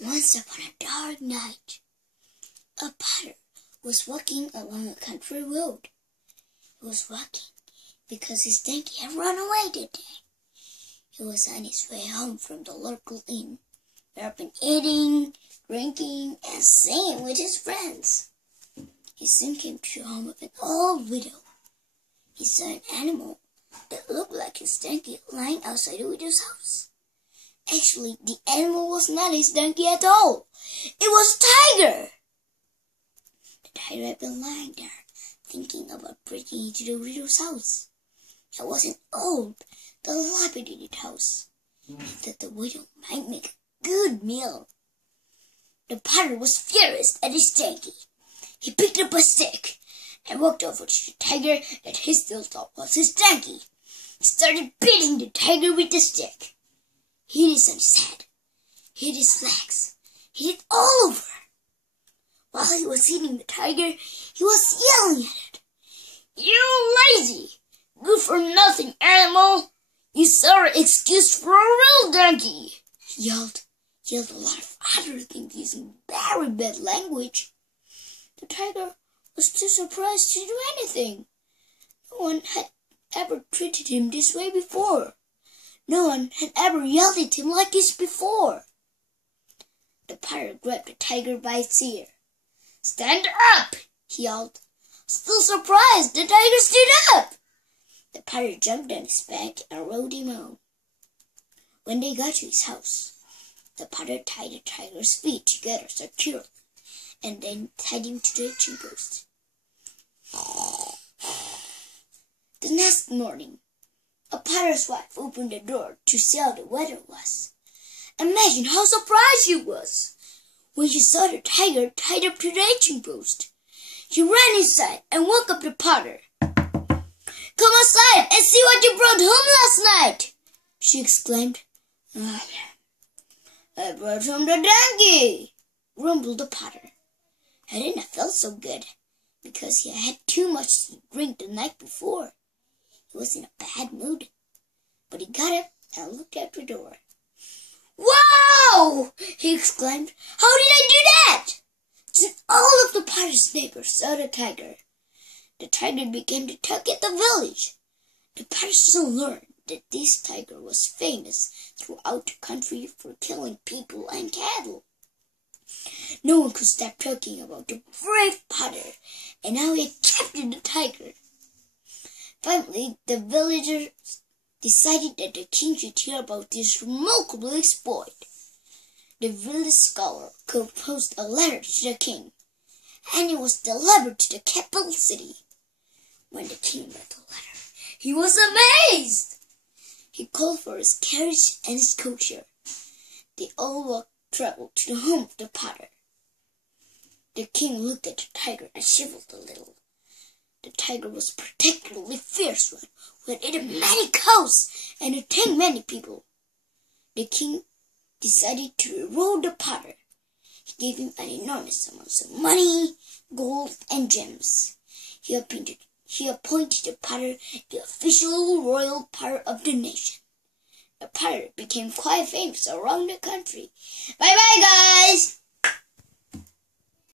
Once upon a dark night, a potter was walking along a country road. He was walking because his donkey had run away that day. He was on his way home from the local inn, where he had been eating, drinking, and singing with his friends. He soon came to the home of an old widow. He saw an animal that looked like his donkey lying outside the widow's house. Actually, the animal was not his donkey at all. It was a tiger. The tiger had been lying there, thinking about breaking into the widow's house. It was an old, dilapidated house. He thought the widow might make a good meal. The potter was furious at his donkey. He picked up a stick and walked over to the tiger that he still thought was his donkey. He started beating the tiger with the stick. He hit it on his head, hit his legs, hit it all over. While he was hitting the tiger, he was yelling at it. "You lazy, good-for-nothing animal! You sorry excuse for a real donkey!" He yelled a lot of other things using very bad language. The tiger was too surprised to do anything. No one had ever treated him this way before. No one had ever yelled at him like this before. The pirate grabbed the tiger by its ear. "Stand up!" he yelled. Still surprised, the tiger stood up. The pirate jumped on his back and rode him home. When they got to his house, the pirate tied the tiger's feet together securely and then tied him to the hitching post. The next morning, a potter's wife opened the door to see how the weather was. Imagine how surprised she was when she saw the tiger tied up to the hitching post. She ran inside and woke up the potter. "Come outside and see what you brought home last night," she exclaimed. "I brought home the donkey," grumbled the potter. He didn't feel so good because he had too much to drink the night before. He was in a bad mood, but he got up and looked out the door. "Wow!" he exclaimed. "How did I do that?" Then all of the potter's neighbors saw the tiger. The tiger began to talk at the village. The potter soon learned that this tiger was famous throughout the country for killing people and cattle. No one could stop talking about the brave potter and how he had captured the tiger. Finally, the villagers decided that the king should hear about this remarkable exploit. The village scholar composed a letter to the king, and it was delivered to the capital city. When the king read the letter, he was amazed. He called for his carriage and his courier. They all traveled to the home of the potter. The king looked at the tiger and shivered a little. The tiger was a particularly fierce one who had eaten many cows and attacked many people. The king decided to reward the potter. He gave him an enormous amount of money, gold, and gems. He appointed the potter the official royal potter of the nation. The potter became quite famous around the country. Bye-bye, guys!